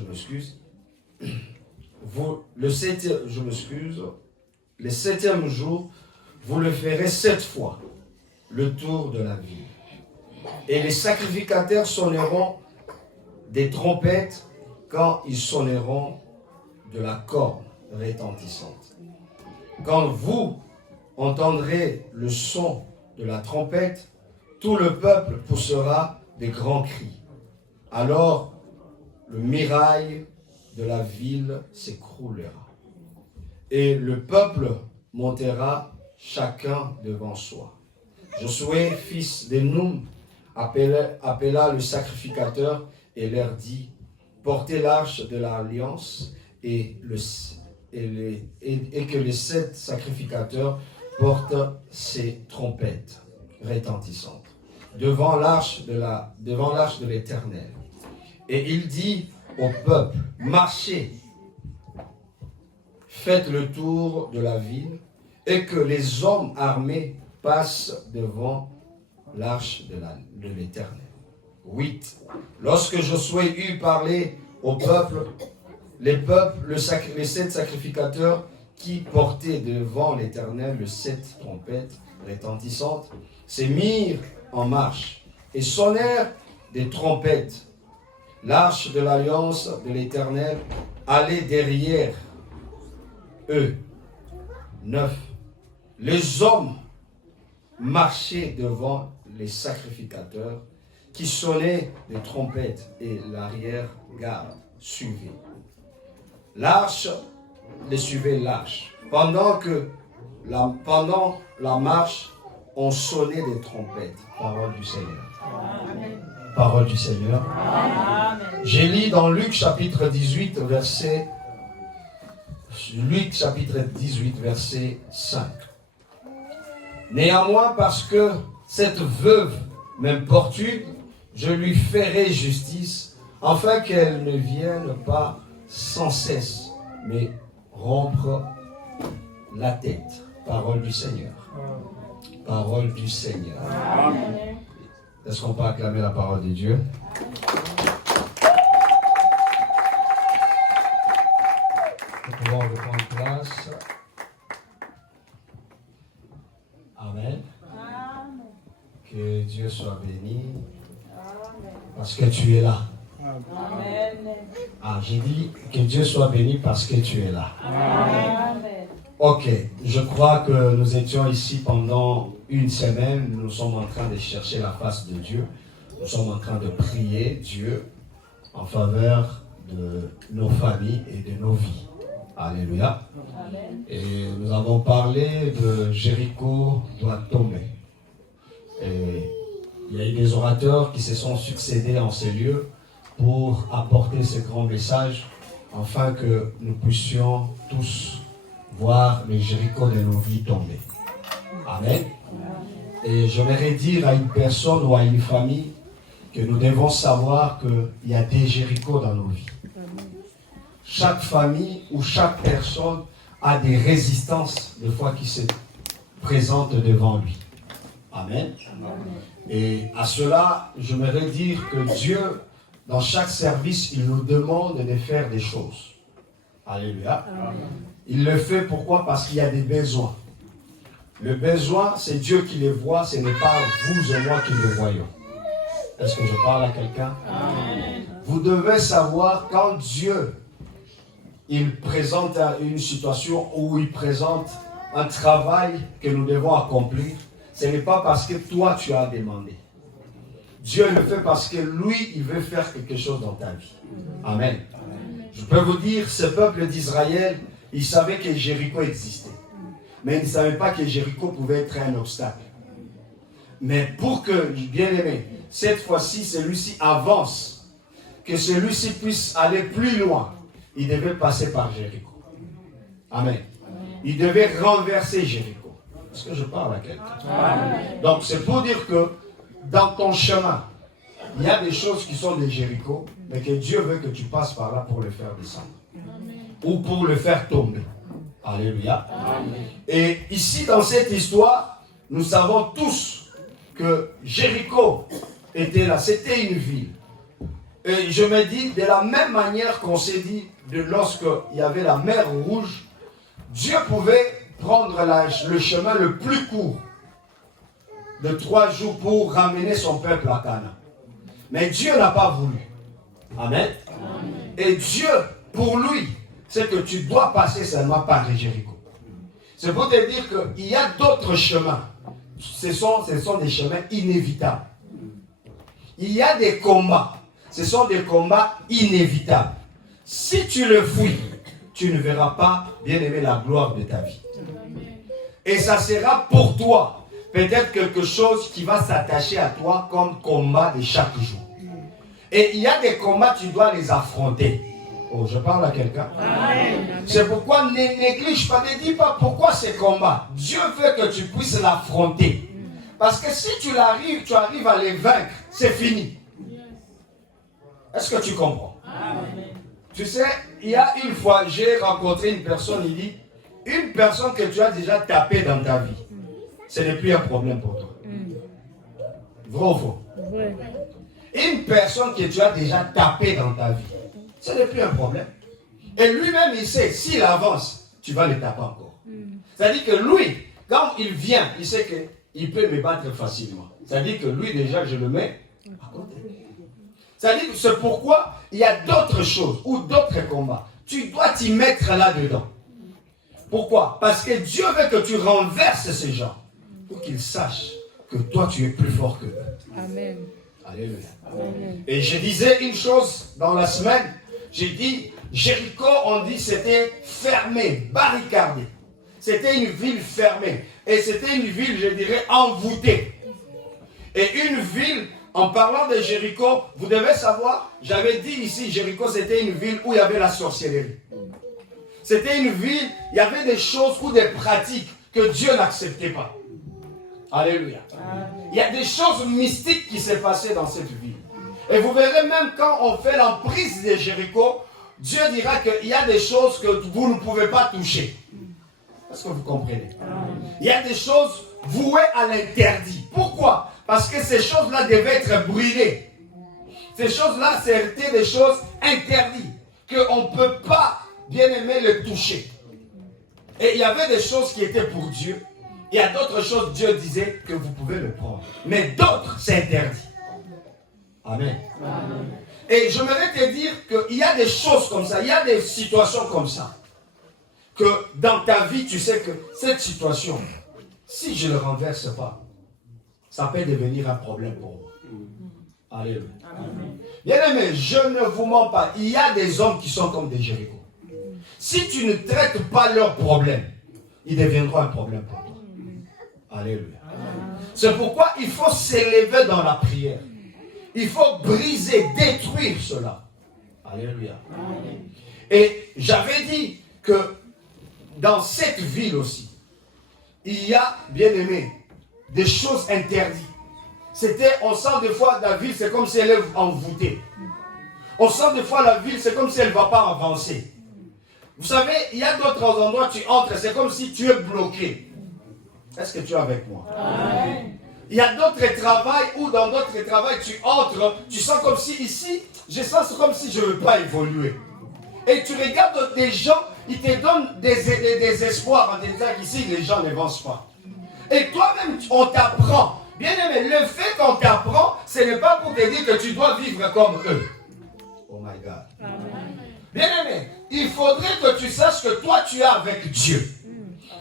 je m'excuse. Le septième jour, vous le ferez 7 fois, le tour de la ville. Et les sacrificateurs sonneront des trompettes quand ils sonneront de la corne retentissante. Quand vous entendrez le son de la trompette, tout le peuple poussera des grands cris. Alors, le muraille de la ville s'écroulera. Et le peuple montera chacun devant soi. Josué, fils de Nun, appela le sacrificateur et leur dit, portez l'arche de l'alliance et que les 7 sacrificateurs portent ces trompettes retentissantes devant l'arche de l'Éternel. Et il dit au peuple, marchez, faites le tour de la ville et que les hommes armés passent devant l'arche de l'Éternel. 8. Lorsque Josué eut parlé au peuple, les 7 sacrificateurs qui portaient devant l'Éternel les 7 trompettes retentissantes se mirent en marche et sonnèrent des trompettes. L'arche de l'alliance de l'Éternel allait derrière eux. 9. Les hommes marchaient devant les sacrificateurs qui sonnaient des trompettes et l'arrière-garde suivait. L'arche les suivait l'arche. Pendant la marche, on sonnait des trompettes. Parole du Seigneur. Amen. Parole du Seigneur. Amen. J'ai lu dans Luc chapitre 18, verset 5. Néanmoins, parce que cette veuve m'importune, je lui ferai justice, afin qu'elle ne vienne pas sans cesse, mais rompre la tête. Parole du Seigneur. Parole du Seigneur. Amen. Est-ce qu'on peut acclamer la parole de Dieu? Nous pouvons reprendre place. Amen. Amen. Que Dieu soit béni. Amen. Parce que tu es là. Amen. Ah, j'ai dit que Dieu soit béni parce que tu es là. Amen. Ok, je crois que nous étions ici pendant une semaine. Nous sommes en train de chercher la face de Dieu. Nous sommes en train de prier Dieu en faveur de nos familles et de nos vies. Alléluia. Amen. Et nous avons parlé de Jéricho doit tomber. Et il y a eu des orateurs qui se sont succédés en ces lieux pour apporter ce grand message afin que nous puissions tous voir les Jéricho de nos vies tomber. Amen. Et j'aimerais dire à une personne ou à une famille que nous devons savoir qu'il y a des Jéricho dans nos vies. Chaque famille ou chaque personne a des résistances des fois qui se présentent devant lui. Amen. Et à cela, j'aimerais dire que Dieu, dans chaque service, il nous demande de faire des choses. Alléluia. Amen. Il le fait pourquoi? Parce qu'il y a des besoins. Le besoin, c'est Dieu qui les voit, ce n'est pas vous et moi qui les voyons. Est-ce que je parle à quelqu'un? Amen. Vous devez savoir quand Dieu il présente une situation où il présente un travail que nous devons accomplir, ce n'est pas parce que toi tu as demandé. Dieu le fait parce que lui, il veut faire quelque chose dans ta vie. Amen. Je peux vous dire, ce peuple d'Israël, il savait que Jéricho existait. Mais il ne savait pas que Jéricho pouvait être un obstacle. Mais pour que, bien aimé, cette fois-ci, celui-ci avance, que celui-ci puisse aller plus loin, il devait passer par Jéricho. Amen. Il devait renverser Jéricho. Est-ce que je parle à quelqu'un? Donc c'est pour dire que dans ton chemin, il y a des choses qui sont des Jéricho, mais que Dieu veut que tu passes par là pour le faire descendre. Ou pour le faire tomber. Alléluia. Amen. Et ici, dans cette histoire, nous savons tous que Jéricho était là. C'était une ville. Et je me dis, de la même manière qu'on s'est dit, lorsqu'il y avait la mer Rouge, Dieu pouvait prendre le chemin le plus court de 3 jours pour ramener son peuple à Canaan. Mais Dieu n'a pas voulu. Amen. Amen. Et Dieu, pour lui, c'est que tu dois passer seulement par Jéricho. C'est pour te dire qu'il y a d'autres chemins. Ce sont des chemins inévitables. Il y a des combats. Ce sont des combats inévitables. Si tu le fuis, tu ne verras pas, bien aimé, la gloire de ta vie. Et ça sera pour toi peut-être quelque chose qui va s'attacher à toi comme combat de chaque jour. Et il y a des combats, tu dois les affronter. Oh, je parle à quelqu'un. C'est pourquoi ne néglige pas, ne dis pas pourquoi ces combats. Dieu veut que tu puisses l'affronter. Parce que si tu arrives à les vaincre, c'est fini. Est-ce que tu comprends? Amen. Tu sais, il y a une fois, j'ai rencontré une personne, il dit, une personne que tu as déjà tapé dans ta vie, ce n'est plus un problème pour toi. Vrai ou faux? Ouais. Une personne que tu as déjà tapé dans ta vie, ce n'est plus un problème. Et lui-même, il sait, s'il avance, tu vas le taper encore. C'est-à-dire que lui, quand il vient, il sait qu'il peut me battre facilement. C'est-à-dire que lui, déjà, je le mets à côté. C'est-à-dire que c'est pourquoi il y a d'autres choses ou d'autres combats. Tu dois t'y mettre là-dedans. Pourquoi? Parce que Dieu veut que tu renverses ces gens pour qu'ils sachent que toi, tu es plus fort que eux. Amen. Alléluia. Amen. Et je disais une chose dans la semaine. J'ai dit, Jéricho, on dit, c'était fermé, barricadé. C'était une ville fermée. Et c'était une ville, je dirais, envoûtée. Et une ville, en parlant de Jéricho, vous devez savoir, j'avais dit ici, Jéricho, c'était une ville où il y avait la sorcellerie. C'était une ville, il y avait des choses ou des pratiques que Dieu n'acceptait pas. Alléluia. Il y a des choses mystiques qui s'est passées dans cette ville. Et vous verrez même quand on fait l'emprise de Jéricho, Dieu dira qu'il y a des choses que vous ne pouvez pas toucher. Est-ce que vous comprenez? Il y a des choses vouées à l'interdit. Pourquoi? Parce que ces choses-là devaient être brûlées. Ces choses-là, c'était des choses interdites, qu'on ne peut pas, bien aimer, le toucher. Et il y avait des choses qui étaient pour Dieu. Il y a d'autres choses, Dieu disait que vous pouvez le prendre. Mais d'autres, c'est interdit. Amen. Amen. Et j'aimerais te dire qu'il y a des choses comme ça, il y a des situations comme ça. Que dans ta vie, tu sais que cette situation, si je ne le renverse pas, ça peut devenir un problème pour moi. Alléluia. Bien aimé, je ne vous mens pas. Il y a des hommes qui sont comme des Jéricho. Si tu ne traites pas leurs problèmes, ils deviendront un problème pour toi. Alléluia. C'est pourquoi il faut s'élever dans la prière. Il faut briser, détruire cela. Alléluia. Et j'avais dit que dans cette ville aussi, il y a, bien aimé, des choses interdites. On sent des fois la ville, c'est comme si elle est envoûtée. On sent des fois la ville, c'est comme si elle ne va pas avancer. Vous savez, il y a d'autres endroits, tu entres, c'est comme si tu es bloqué. Est-ce que tu es avec moi? Amen. Il y a d'autres travails où dans d'autres travails, tu entres, tu sens comme si ici, je sens comme si je ne veux pas évoluer. Et tu regardes des gens, ils te donnent des espoirs en te disant qu'ici, les gens n'avancent pas. Et toi-même, on t'apprend. Bien aimé, le fait qu'on t'apprend, ce n'est pas pour te dire que tu dois vivre comme eux. Oh my God. Amen. Bien aimé, il faudrait que tu saches que toi, tu es avec Dieu.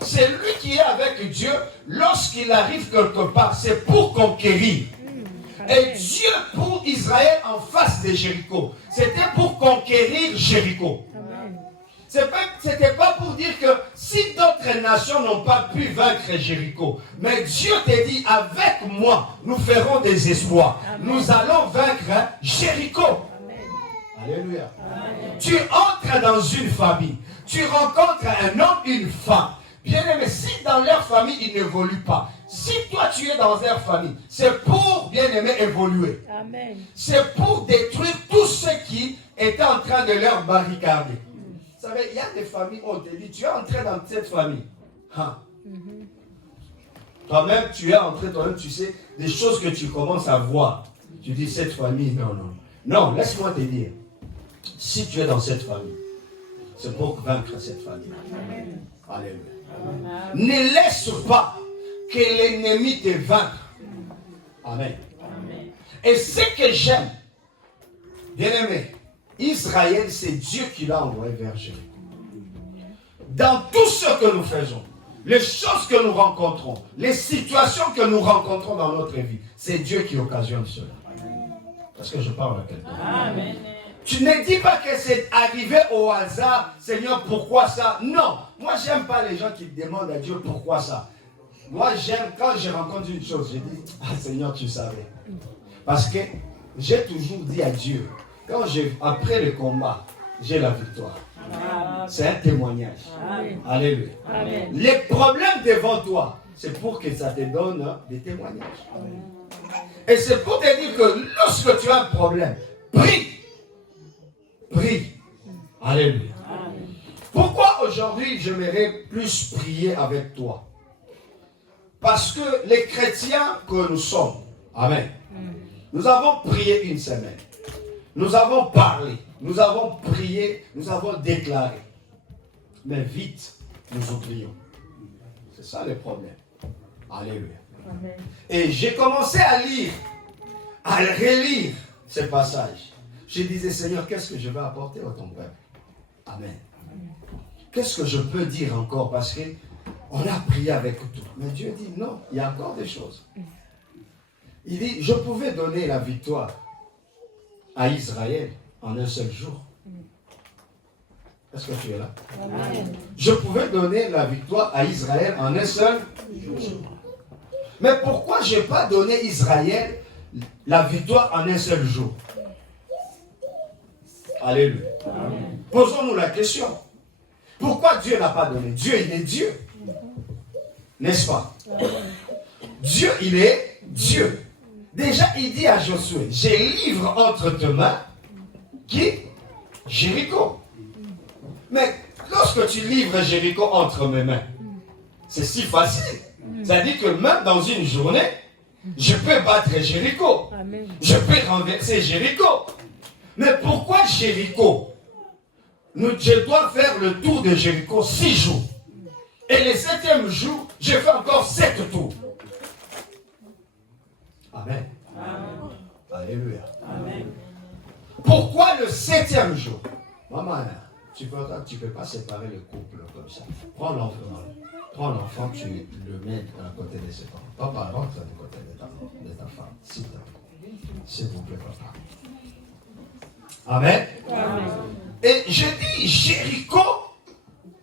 C'est lui qui est avec Dieu lorsqu'il arrive quelque part. C'est pour conquérir. Et Dieu pour Israël en face de Jéricho. C'était pour conquérir Jéricho. Ce n'était pas pour dire que si d'autres nations n'ont pas pu vaincre Jéricho. Mais Dieu t'a dit, avec moi, nous ferons des exploits. Nous allons vaincre Jéricho. Alléluia. Amen. Tu entres dans une famille. Tu rencontres un homme, une femme. Bien aimé, si dans leur famille, ils n'évoluent pas, si toi tu es dans leur famille, c'est pour, bien aimé, évoluer. Amen. C'est pour détruire tous ceux qui étaient en train de leur barricader. Vous savez, il y a des familles où on te dit, tu es entré dans cette famille. Hein? Toi-même, tu es entré, toi-même, tu sais, des choses que tu commences à voir. Tu dis, cette famille, non, non. Non, laisse-moi te dire. Si tu es dans cette famille, c'est pour vaincre cette famille. Amen. Alléluia. Ne laisse pas que l'ennemi te vainque. Amen. Amen. Et ce que j'aime, bien aimé, Israël, c'est Dieu qui l'a envoyé vers Jéricho. Dans tout ce que nous faisons, les choses que nous rencontrons, les situations que nous rencontrons dans notre vie, c'est Dieu qui occasionne cela. Parce que je parle à quelqu'un. Amen. Tu ne dis pas que c'est arrivé au hasard, Seigneur, pourquoi ça? Non, moi j'aime pas les gens qui demandent à Dieu pourquoi ça. Moi j'aime, quand je rencontre une chose, je dis, ah Seigneur, tu savais. Parce que j'ai toujours dit à Dieu, après le combat, j'ai la victoire. C'est un témoignage. Amen. Alléluia. Amen. Les problèmes devant toi, c'est pour que ça te donne des témoignages. Amen. Et c'est pour te dire que lorsque tu as un problème, prie. Prie. Alléluia. Amen. Pourquoi aujourd'hui j'aimerais plus prier avec toi? Parce que les chrétiens que nous sommes, amen, nous avons prié une semaine. Nous avons parlé, nous avons prié, nous avons déclaré. Mais vite, nous oublions. C'est ça le problème. Alléluia. Amen. Et j'ai commencé à lire, à relire ces passages. Je disais, Seigneur, qu'est-ce que je vais apporter à ton peuple? Amen. Qu'est-ce que je peux dire encore? Parce qu'on a prié avec tout. Mais Dieu dit, non, il y a encore des choses. Il dit, je pouvais donner la victoire à Israël en un seul jour. Est-ce que tu es là? Amen. Je pouvais donner la victoire à Israël en un seul jour. Mais pourquoi je n'ai pas donné Israël la victoire en un seul jour? Alléluia. Amen. Posons-nous la question. Pourquoi Dieu n'a pas donné? Dieu, il est Dieu. N'est-ce pas? Dieu, il est Dieu. Déjà, il dit à Josué, je livre entre tes mains, qui? Jéricho. Mais lorsque tu livres Jéricho entre mes mains, c'est si facile. Ça dit que même dans une journée, je peux battre Jéricho. Je peux renverser Jéricho. Mais pourquoi Jéricho? Je dois faire le tour de Jéricho 6 jours. Et le 7e jour, je fais encore 7 tours. Amen. Amen. Alléluia. Amen. Pourquoi le 7e jour? Maman, tu ne peux pas séparer le couple comme ça. Prends l'enfant, tu le mets à côté de ses parents. Papa, rentre du côté de ta femme, s'il te plaît. S'il vous plaît, papa. Amen. Amen. Et je dis, Jéricho,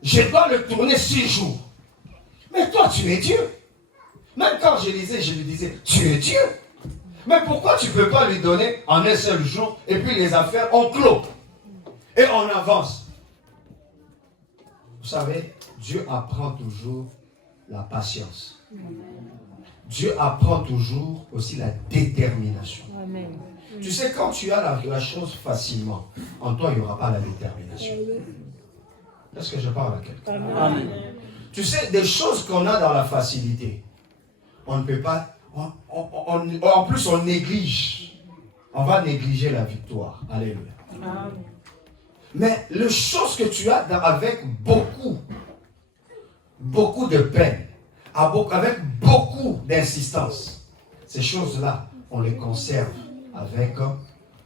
je dois le tourner 6 jours. Mais toi, tu es Dieu. Même quand je lui disais, tu es Dieu. Mais pourquoi tu ne peux pas lui donner en un seul jour et puis les affaires, on clôt et on avance? Vous savez, Dieu apprend toujours la patience. Dieu apprend toujours aussi la détermination. Amen. Tu sais, quand tu as la chose facilement, en toi, il n'y aura pas la détermination. Est-ce que je parle à quelqu'un? Amen. Tu sais, des choses qu'on a dans la facilité, on ne peut pas... en plus, on néglige. On va négliger la victoire. Alléluia. Amen. Mais les choses que tu as avec beaucoup de peine, avec beaucoup d'insistance, ces choses-là, on les conserve avec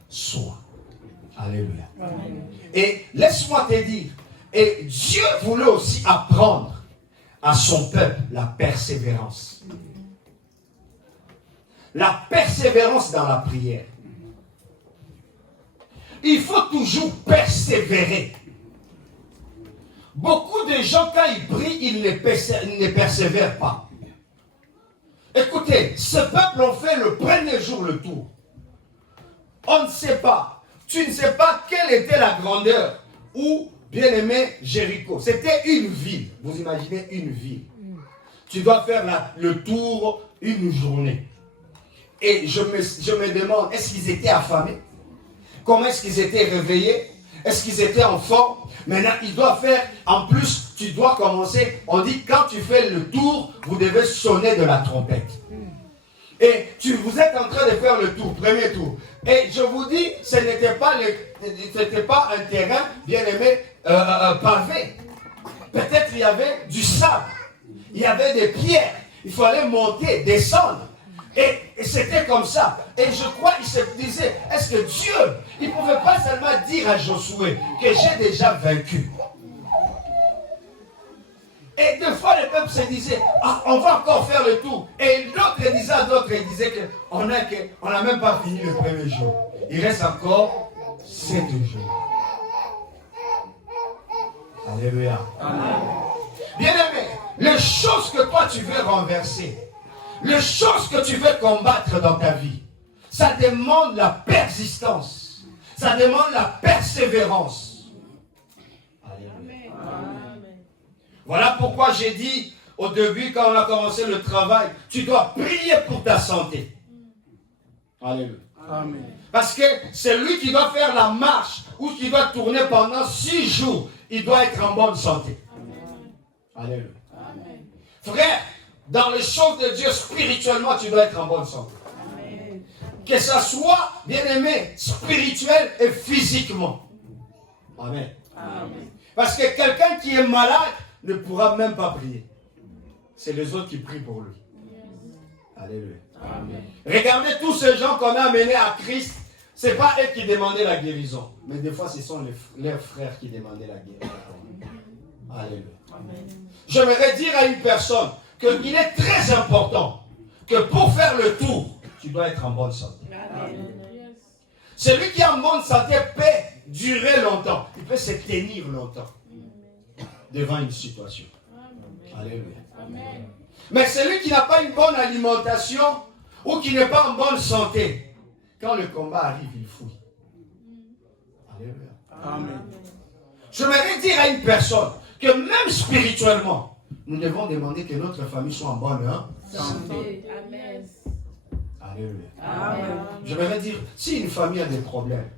soi. Alléluia. Amen. Et laisse-moi te dire, et Dieu voulait aussi apprendre à son peuple la persévérance. La persévérance dans la prière. Il faut toujours persévérer. Beaucoup de gens, quand ils prient, ils ne persévèrent pas. Écoutez, ce peuple ont fait le premier jour le tour. On ne sait pas. Tu ne sais pas quelle était la grandeur ou, bien aimé, Jéricho. C'était une ville. Vous imaginez une ville. Tu dois faire le tour une journée. Et je me demande, est-ce qu'ils étaient affamés? Comment est-ce qu'ils étaient réveillés? Est-ce qu'ils étaient en forme? Maintenant, ils doivent faire, en plus, tu dois commencer, on dit, quand tu fais le tour, vous devez sonner de la trompette. Et vous êtes en train de faire le tour, premier tour. Et je vous dis, ce n'était pas un terrain, bien aimé, pavé. Peut-être il y avait du sable, il y avait des pierres, il fallait monter, descendre. Et c'était comme ça. Et je crois qu'il se disait, est-ce que Dieu, il ne pouvait pas seulement dire à Josué que j'ai déjà vaincu. Et deux fois le peuple se disait, ah, on va encore faire le tour. Et l'autre disait à d'autres, il disait qu'on n'a même pas fini le premier jour. Il reste encore 7 jours. Alléluia. Bien-aimé, les choses que toi tu veux renverser, les choses que tu veux combattre dans ta vie, ça demande la persistance, ça demande la persévérance. Alléluia. Voilà pourquoi j'ai dit au début, quand on a commencé le travail, tu dois prier pour ta santé. Alléluia. Amen. Parce que celui qui doit faire la marche ou qui doit tourner pendant 6 jours, il doit être en bonne santé. Amen. Alléluia. Amen. Frère, dans les choses de Dieu, spirituellement, tu dois être en bonne santé. Amen. Que ça soit, bien aimé, spirituel et physiquement. Amen. Amen. Parce que quelqu'un qui est malade ne pourra même pas prier. C'est les autres qui prient pour lui. Alléluia. Amen. Regardez tous ces gens qu'on a amenés à Christ. Ce n'est pas eux qui demandaient la guérison. Mais des fois, ce sont leurs frères qui demandaient la guérison. Alléluia. Amen. J'aimerais dire à une personne qu'il est très important que pour faire le tour, tu dois être en bonne santé. Amen. Celui qui est en bonne santé peut durer longtemps. Il peut se tenir longtemps devant une situation. Alléluia. Amen. Mais celui qui n'a pas une bonne alimentation ou qui n'est pas en bonne santé, quand le combat arrive, il fouille. Alléluia. Amen. Je voudrais dire à une personne que même spirituellement, nous devons demander que notre famille soit en bonne santé. Amen. Alléluia. Amen. Je voudrais dire, si une famille a des problèmes,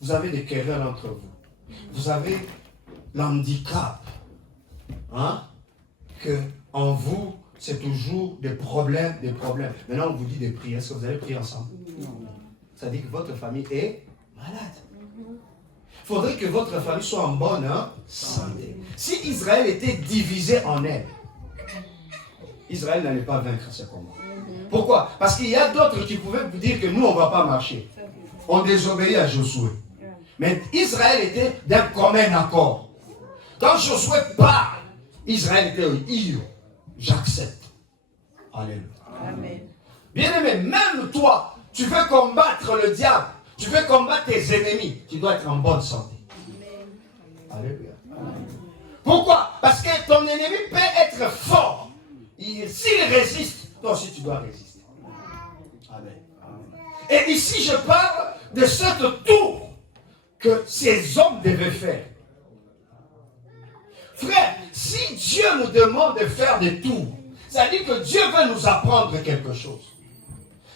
vous avez des querelles entre vous, vous avez l'handicap, que en vous, c'est toujours des problèmes. Maintenant, on vous dit de prier. Est-ce que vous allez prier ensemble? Non. Ça dit que votre famille est malade. Il faudrait que votre famille soit en bonne santé. Si Israël était divisé en elle, Israël n'allait pas vaincre ce combat. Pourquoi? Parce qu'il y a d'autres qui pouvaient vous dire que nous, on ne va pas marcher. On désobéit à Josué. Mais Israël était d'un commun accord. Quand Josué parle, Israël était ivre. J'accepte. Alléluia. Amen. Bien-aimé, même toi, tu veux combattre le diable, tu veux combattre tes ennemis, tu dois être en bonne santé. Amen. Alléluia. Amen. Pourquoi? Parce que ton ennemi peut être fort. S'il résiste, toi aussi tu dois résister. Amen. Et ici, je parle de ce tour que ces hommes devaient faire. Frère, si Dieu nous demande de faire des tours, ça dit que Dieu veut nous apprendre quelque chose.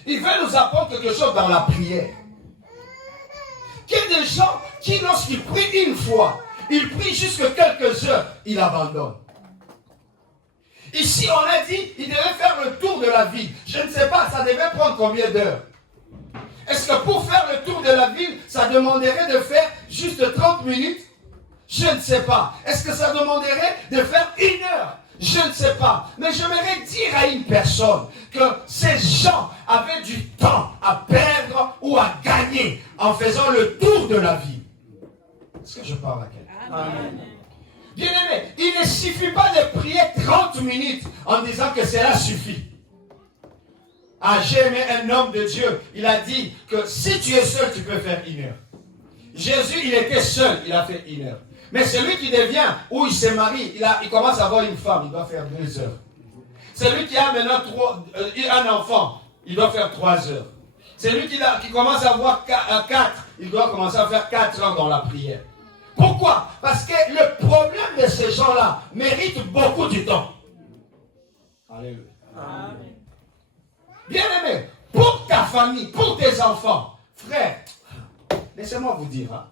Il veut nous apprendre quelque chose dans la prière. Il y a des gens qui, lorsqu'ils prient une fois, ils prient jusque quelques heures, ils abandonnent. Ici, on a dit qu'il devait faire le tour de la ville. Je ne sais pas, ça devait prendre combien d'heures? Est-ce que pour faire le tour de la ville, ça demanderait de faire juste 30 minutes? Je ne sais pas. Est-ce que ça demanderait de faire 1 heure? Je ne sais pas. Mais j'aimerais dire à une personne que ces gens avaient du temps à perdre ou à gagner en faisant le tour de la vie. Est-ce que je parle à quelqu'un? Amen. Bien aimé, il ne suffit pas de prier 30 minutes en disant que cela suffit. Ah, j'ai aimé un homme de Dieu. Il a dit que si tu es seul, tu peux faire 1 heure. Jésus, il était seul, il a fait 1 heure. Mais celui qui devient, ou il se marie, il commence à avoir une femme, il doit faire 2 heures. Celui qui a maintenant un enfant, il doit faire 3 heures. Celui qui commence à avoir 4, il doit commencer à faire 4 heures dans la prière. Pourquoi? Parce que le problème de ces gens-là mérite beaucoup de temps. Alléluia. Amen. Bien aimé, pour ta famille, pour tes enfants, frère, laissez-moi vous dire,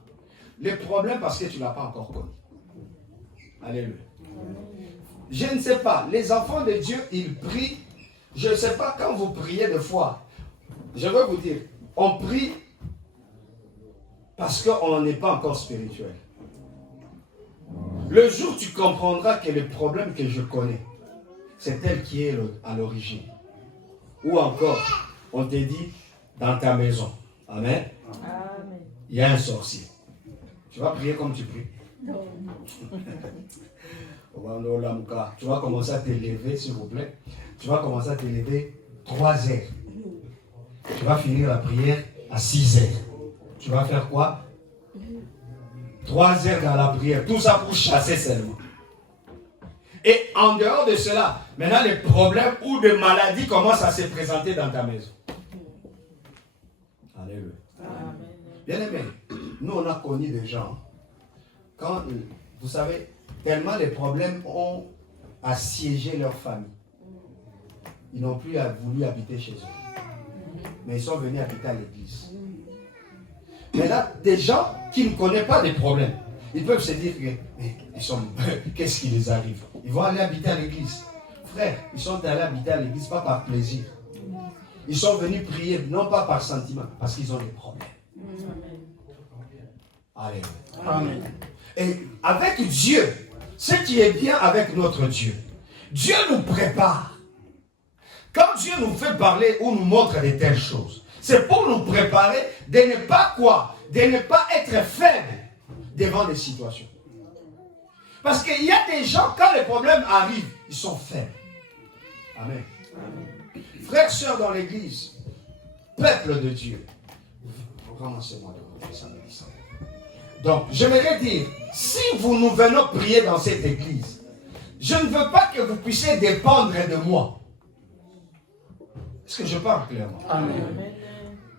les problèmes parce que tu ne l'as pas encore connu. Alléluia. Je ne sais pas, les enfants de Dieu, ils prient Je ne sais pas quand vous priez de foi. Je veux vous dire, on prie parce qu'on n'est pas encore spirituel. Le jour où tu comprendras que le problème que je connais, c'est elle qui est à l'origine. Ou encore, on te dit, dans ta maison, amen, il y a un sorcier. Tu vas prier comme tu pries. Tu vas commencer à t'élever, s'il vous plaît. Tu vas commencer à t'élever 3 heures. Tu vas finir la prière à 6 heures. Tu vas faire quoi? 3 heures dans la prière. Tout ça pour chasser seulement. Et en dehors de cela, maintenant les problèmes ou des maladies commencent à se présenter dans ta maison. Alléluia. Bien aimé, nous on a connu des gens, quand, vous savez, tellement les problèmes ont assiégé leur famille. Ils n'ont plus voulu habiter chez eux. Mais ils sont venus habiter à l'église. Mais là, des gens qui ne connaissent pas des problèmes, ils peuvent se dire que qu'est-ce qui les arrive? Ils vont aller habiter à l'église. Frère, ils sont allés habiter à l'église pas par plaisir. Ils sont venus prier, non pas par sentiment, parce qu'ils ont des problèmes. Alléluia. Amen. Et avec Dieu, ce qui est bien avec notre Dieu, Dieu nous prépare. Quand Dieu nous fait parler ou nous montre de telles choses, c'est pour nous préparer de ne pas quoi? De ne pas être faible devant des situations. Parce qu'il y a des gens, quand les problèmes arrivent, ils sont faibles. Amen. Frères, sœurs dans l'église, peuple de Dieu, ramassez-moi de votre samedi. Donc, j'aimerais dire, si nous venons prier dans cette église, je ne veux pas que vous puissiez dépendre de moi. Est-ce que je parle clairement? Amen.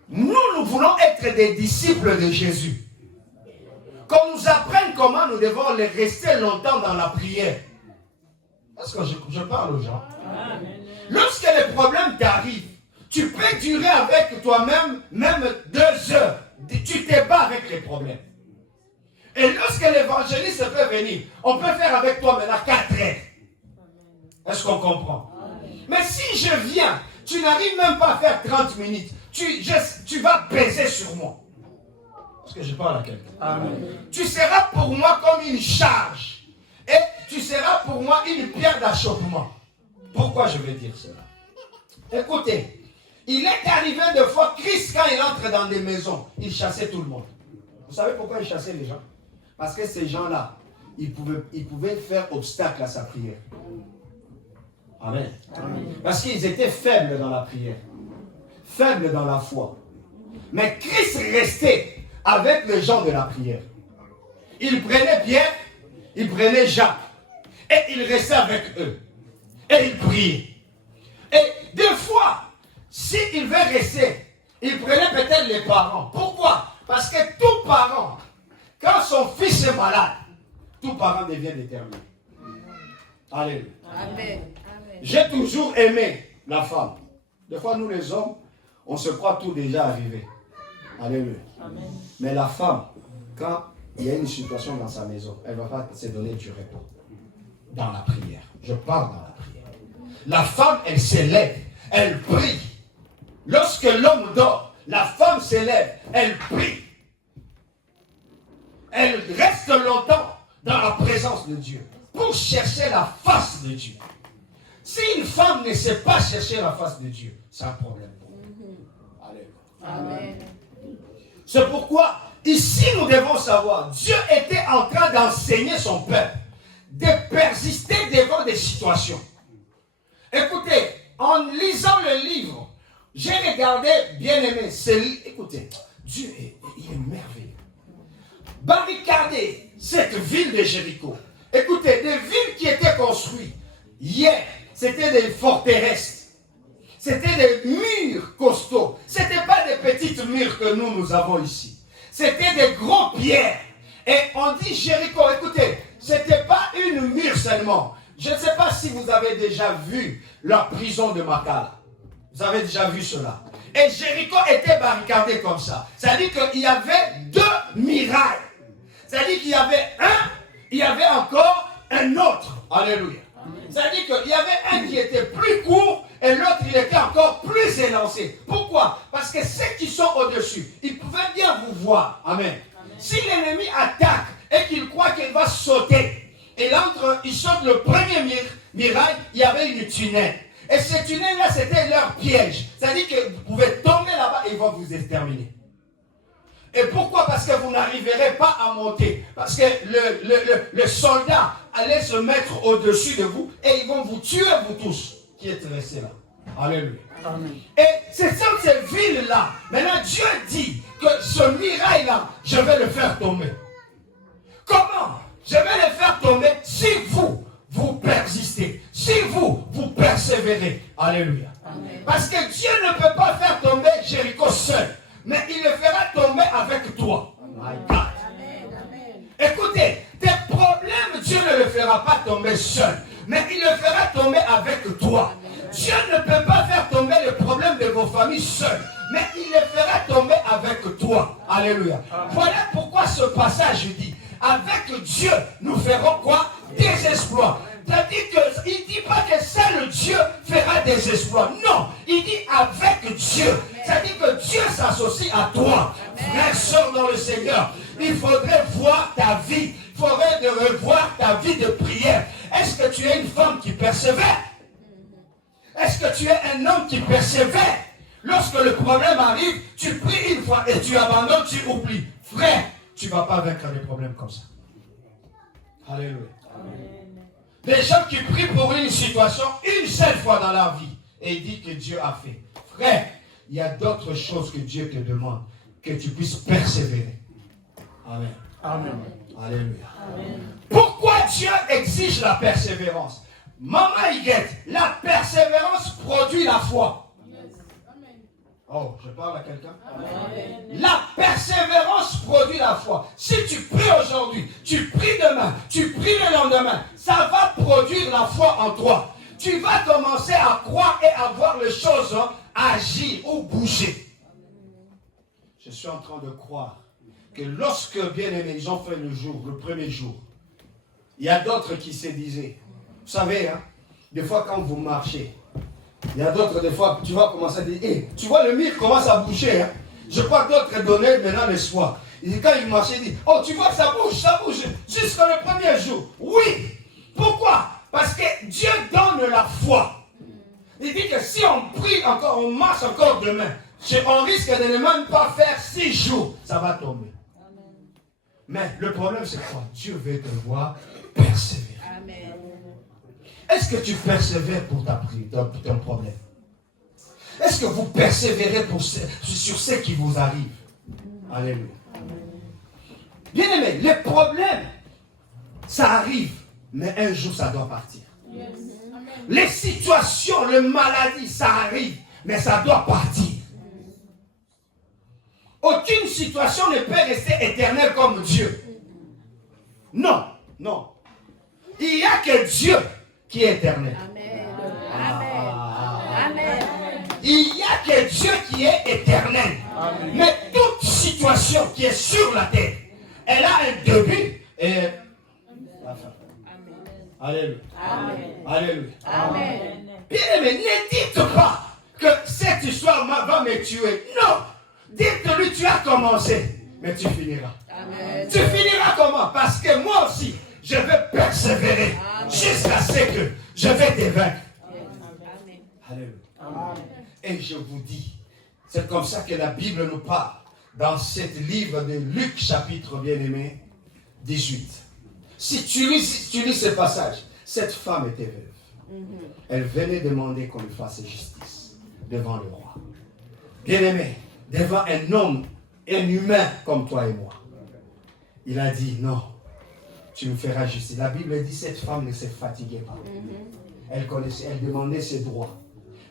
Nous voulons être des disciples de Jésus. Qu'on nous apprenne comment nous devons rester longtemps dans la prière. Est-ce que je parle aux gens? Amen. Lorsque les problèmes t'arrivent, tu peux durer avec toi-même même 2 heures. Tu te bats avec les problèmes. Et lorsque l'évangéliste peut venir, on peut faire avec toi maintenant 4 heures. Est-ce qu'on comprend? Mais si je viens, tu n'arrives même pas à faire 30 minutes. Tu vas peser sur moi. Est-ce que je parle à quelqu'un? Amen. Tu seras pour moi comme une charge. Et tu seras pour moi une pierre d'achoppement. Pourquoi je vais dire cela? Écoutez, il est arrivé de fois, Christ, quand il entre dans des maisons, il chassait tout le monde. Vous savez pourquoi il chassait les gens? Parce que ces gens-là, ils pouvaient faire obstacle à sa prière. Amen. Amen. Parce qu'ils étaient faibles dans la prière. Faibles dans la foi. Mais Christ restait avec les gens de la prière. Il prenait Pierre, il prenait Jacques. Et il restait avec eux. Et il priait. Et des fois, s'il veut rester, il prenait peut-être les parents. Pourquoi? Parce que tout parent, quand son fils est malade, tout parent devient déterminé. Alléluia. Amen. J'ai toujours aimé la femme. Des fois, nous les hommes, on se croit tout déjà arrivé. Alléluia. Amen. Mais la femme, quand il y a une situation dans sa maison, elle ne va pas se donner du repos. Dans la prière. Je parle dans la prière. La femme, elle s'élève, elle prie. Lorsque l'homme dort, la femme s'élève, elle prie. Elle reste longtemps dans la présence de Dieu pour chercher la face de Dieu. Si une femme ne sait pas chercher la face de Dieu, c'est un problème pour nous. Alléluia. Amen. C'est pourquoi, ici nous devons savoir, Dieu était en train d'enseigner son peuple, de persister devant des situations. Écoutez, en lisant le livre, j'ai regardé, bien aimé, écoutez, Dieu, il est merveilleux. Barricader cette ville de Jéricho. Écoutez, des villes qui étaient construites hier, c'était des forteresses. C'était des murs costauds. Ce n'étaient pas des petites murs que nous avons ici. C'était des gros pierres. Et on dit Jéricho, écoutez, ce n'était pas une mur seulement. Je ne sais pas si vous avez déjà vu la prison de Makala. Vous avez déjà vu cela. Et Jéricho était barricadé comme ça. C'est-à-dire qu'il y avait 2 murailles. C'est-à-dire qu'il y avait un, il y avait encore un autre. Alléluia. C'est-à-dire qu'il y avait un qui était plus court Et l'autre, il était encore plus élancé. Pourquoi? Parce que ceux qui sont au-dessus, ils pouvaient bien vous voir. Amen. Si l'ennemi attaque et qu'il croit qu'il va sauter, il saute le premier mirail, il y avait une tunnel. Et ce tunnel-là, c'était leur piège. C'est-à-dire que vous pouvez tomber là-bas et ils vont vous exterminer. Et pourquoi? Parce que vous n'arriverez pas à monter. Parce que le soldat allait se mettre au-dessus de vous et ils vont vous tuer, vous tous, qui êtes restés là. Alléluia. Amen. Et c'est dans ces villes-là. Maintenant, Dieu dit que ce mirail-là, je vais le faire tomber. Comment? Je vais le faire tomber si vous persistez. Si vous persévérez. Alléluia. Amen. Parce que Dieu ne peut pas faire tomber Jéricho seul. Mais il le fera tomber avec toi. My God. Amen. Écoutez, tes problèmes, Dieu ne le fera pas tomber seul. Mais il le fera tomber avec toi. Dieu ne peut pas faire tomber le problème de vos familles seuls. Mais il le fera tomber avec toi. Alléluia. Voilà pourquoi ce passage dit, avec Dieu, nous ferons quoi? Des exploits. C'est-à-dire qu'il ne dit pas que seul Dieu fera des exploits. Non, il dit avec Dieu. C'est-à-dire que Dieu s'associe à toi. Frère, sœur dans le Seigneur, il faudrait voir ta vie. Il faudrait revoir ta vie de prière. Est-ce que tu es une femme qui persévère? Est-ce que tu es un homme qui persévère? Lorsque le problème arrive, tu pries une fois et tu abandonnes, tu oublies. Frère, tu ne vas pas vaincre les problèmes comme ça. Alléluia. Amen. Les gens qui prient pour une situation une seule fois dans leur vie et ils disent que Dieu a fait. Frère, il y a d'autres choses que Dieu te demande, que tu puisses persévérer. Amen. Amen. Alléluia. Amen. Pourquoi Dieu exige la persévérance? Maman Higuette, la persévérance produit la foi. Oh, je parle à quelqu'un? La persévérance produit la foi. Si tu pries aujourd'hui, tu pries demain, tu pries le lendemain, ça va produire la foi en toi. Tu vas commencer à croire et à voir les choses agir ou bouger. Je suis en train de croire que lorsque, bien aimés, ils ont fait le premier jour, il y a d'autres qui se disaient, vous savez, hein, des fois quand vous marchez, il y a d'autres, des fois, tu vas commencer à dire, hey, tu vois, le mur commence à bouger. Hein? Je crois que d'autres donnaient maintenant l'espoir. Quand ils marchaient, ils disent, oh, tu vois que ça bouge, jusqu'au le premier jour. Oui. Pourquoi? Parce que Dieu donne la foi. Il dit que si on prie encore, on marche encore demain, on risque de ne même pas faire 6 jours. Ça va tomber. Amen. Mais le problème, c'est quoi? Dieu veut te voir persévérer. Amen. Est-ce que tu persévères pour ton problème? Est-ce que vous persévérez sur ce qui vous arrive? Alléluia. Bien aimé, les problèmes, ça arrive, mais un jour ça doit partir. Yes. Les situations, les maladies, ça arrive, mais ça doit partir. Aucune situation ne peut rester éternelle comme Dieu. Non, non. Il n'y a que Dieu qui est éternel. Amen. Amen. Il n'y a que Dieu qui est éternel. Amen. Mais toute situation qui est sur la terre, elle a un début et la fin. Alléluia. Amen. Alléluia. Amen. Bien aimé, ne dites pas que cette histoire va me tuer. Non. Dites-lui, tu as commencé, mais tu finiras. Amen. Tu finiras comment? Parce que moi aussi, je vais persévérer. Amen. Jusqu'à ce que je vais te vaincre. Amen. Alléluia. Amen. Et je vous dis, c'est comme ça que la Bible nous parle dans ce livre de Luc, chapitre bien-aimé, 18. Si tu lis ce passage, cette femme était veuve. Elle venait demander qu'on lui fasse justice devant le roi. Bien-aimé, devant un homme, un humain comme toi et moi. Il a dit non. Tu nous feras justice. La Bible dit cette femme ne se fatiguait pas. Elle connaissait, elle demandait ses droits.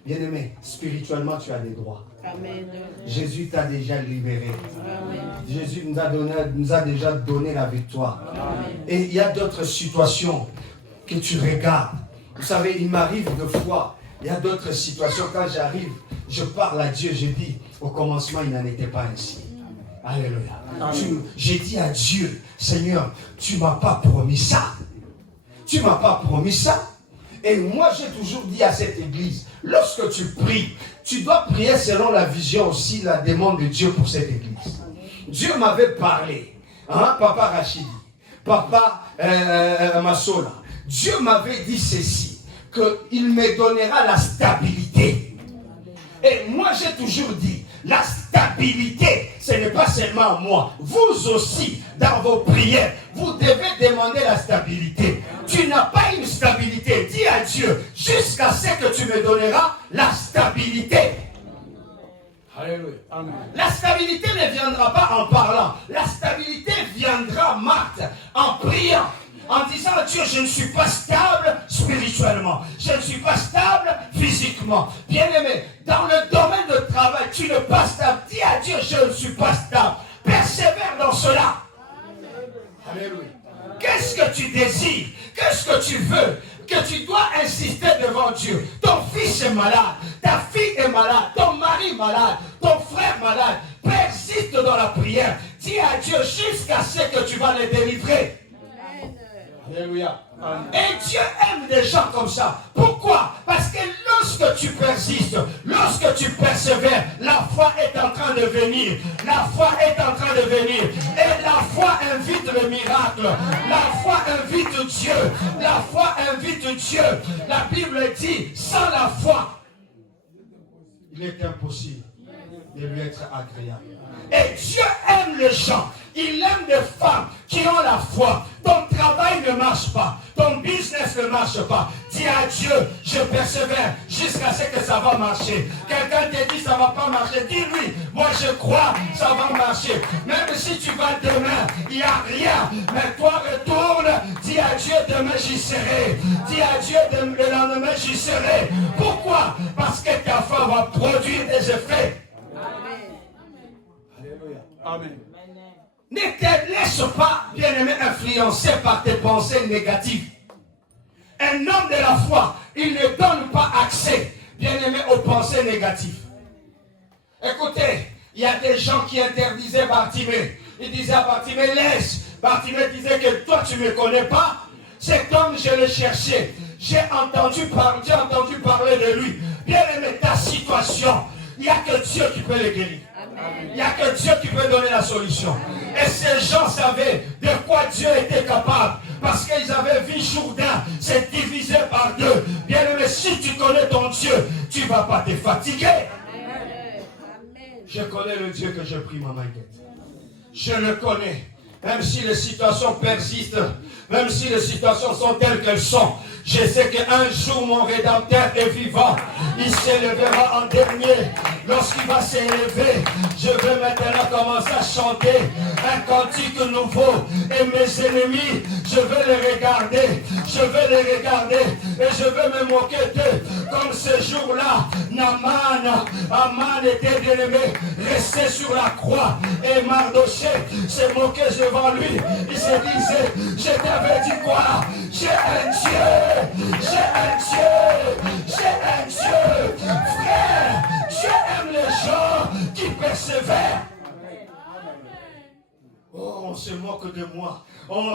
Bien-aimé, spirituellement, tu as des droits. Amen. Jésus t'a déjà libéré. Amen. Jésus nous a déjà donné la victoire. Amen. Et il y a d'autres situations que tu regardes. Vous savez, il m'arrive de fois, il y a d'autres situations, quand j'arrive, je parle à Dieu, je dis, au commencement, il n'en était pas ainsi. Alléluia. J'ai dit à Dieu, Seigneur, tu ne m'as pas promis ça. Tu ne m'as pas promis ça. Et moi, j'ai toujours dit à cette église, lorsque tu pries, tu dois prier selon la vision aussi, la demande de Dieu pour cette église. Dieu m'avait parlé, hein, Papa Rachidi, Papa Massola. Dieu m'avait dit ceci, qu'il me donnera la stabilité. Et moi j'ai toujours dit, la stabilité, ce n'est pas seulement moi. Vous aussi, dans vos prières, vous devez demander la stabilité. Tu n'as pas une stabilité. Dis à Dieu, jusqu'à ce que tu me donneras la stabilité. Alléluia. Amen. La stabilité ne viendra pas en parlant. La stabilité viendra, Marthe, en priant. En disant à Dieu, je ne suis pas stable spirituellement. Je ne suis pas stable physiquement. Bien-aimé, dans le domaine de travail, tu n'es pas stable. Dis à Dieu, je ne suis pas stable. Persévère dans cela. Alléluia. Qu'est-ce que tu désires? Qu'est-ce que tu veux? Que tu dois insister devant Dieu. Ton fils est malade. Ta fille est malade. Ton mari est malade. Ton frère est malade. Persiste dans la prière. Dis à Dieu jusqu'à ce que tu vas les délivrer. Alléluia. Et Dieu aime des gens comme ça. Pourquoi? Parce que lorsque tu persistes, lorsque tu persévères, la foi est en train de venir. La foi est en train de venir. Et la foi invite le miracle. La foi invite Dieu. La foi invite Dieu. La Bible dit, sans la foi, il est impossible de lui être agréable. Et Dieu aime les gens. Il aime des femmes qui ont la foi. Ton travail ne marche pas. Ton business ne marche pas. Dis à Dieu, je persévère jusqu'à ce que ça va marcher. Quelqu'un te dit ça ne va pas marcher. Dis-lui, moi je crois, ça va marcher. Même si tu vas demain, il n'y a rien. Mais toi retourne, dis à Dieu, demain j'y serai. Dis à Dieu, le lendemain j'y serai. Pourquoi? Parce que ta foi va produire des effets. Alléluia. Amen. Ne te laisse pas, bien-aimé, influencer par tes pensées négatives. Un homme de la foi, il ne donne pas accès, bien-aimé, aux pensées négatives. Écoutez, il y a des gens qui interdisaient Bartimée. Ils disaient à Bartimée, laisse. Bartimée disait que toi, tu ne me connais pas. Cet homme, je l'ai cherché. J'ai entendu parler de lui. Bien-aimé, ta situation, il n'y a que Dieu qui peut le guérir. Il n'y a que Dieu qui peut donner la solution. Et ces gens savaient de quoi Dieu était capable. Parce qu'ils avaient vu Jourdain se diviser par deux. Bien aimé, si tu connais ton Dieu, tu ne vas pas te fatiguer. Je connais le Dieu que je prie, ma maïquette. Je le connais. Même si les situations persistent, même si les situations sont telles qu'elles sont, je sais qu'un jour mon Rédempteur est vivant. Il s'élèvera en dernier. Lorsqu'il va s'élever, je vais maintenant commencer à chanter un cantique nouveau. Et mes ennemis, je vais les regarder. Je vais les regarder. Et je vais me moquer d'eux. Comme ce jour-là, Aman était bien-aimé, resté sur la croix. Et Mardoché se moquait devant lui. Il se disait, je t'avais dit quoi? J'ai un Dieu. J'ai un Dieu. J'ai un Dieu. Frère, Dieu aime les gens qui persévèrent. Oh, on se moque de moi. Oh,